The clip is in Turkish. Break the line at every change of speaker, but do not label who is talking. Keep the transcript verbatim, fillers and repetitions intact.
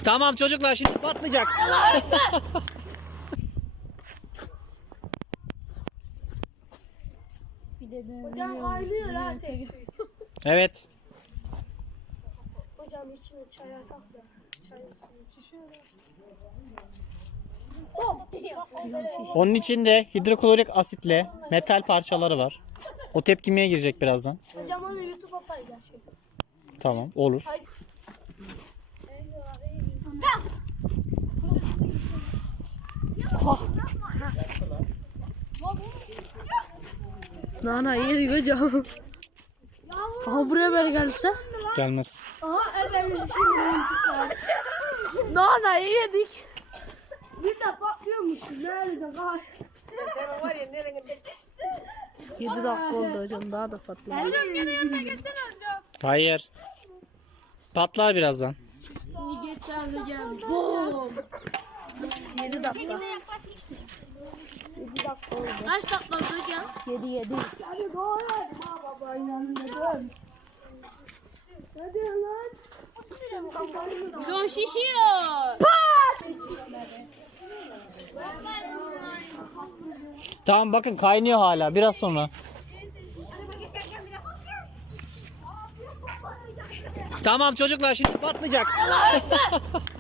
Tamam çocuklar, şimdi patlayacak.
Hocam kaynıyor ha tek.
Evet.
Hocam içine çay atak da. Çay şişiyor.
Onun içinde hidroklorik asitle metal parçaları var. O tepkimeye girecek birazdan.
Hocam onu YouTube'a paylaş.
Tamam, olur.
Nana yedik hocam. Aha buraya böyle gelse.
Gelmez.
Aha efendim şimdi çıkar. Nana yedik. Bir de patlıyormuş. Nerede kaç? Sen var ya nereye yedi dakika oldu hocam, daha da patlıyor.
Hocam gene yanına geçsene hocam.
Hayır. Patlar birazdan.
Şimdi geçer hocam. Boom. yedi dakika. yedi dakika oldu.
Kaç dakika oldu hocam?
yedi yedi. Hadi doğru hadi ha baba inanın dön. Hadi lan.
Don şişiyor.
Tamam, bakın kaynıyor hala, biraz sonra. Tamam çocuklar, şimdi patlayacak.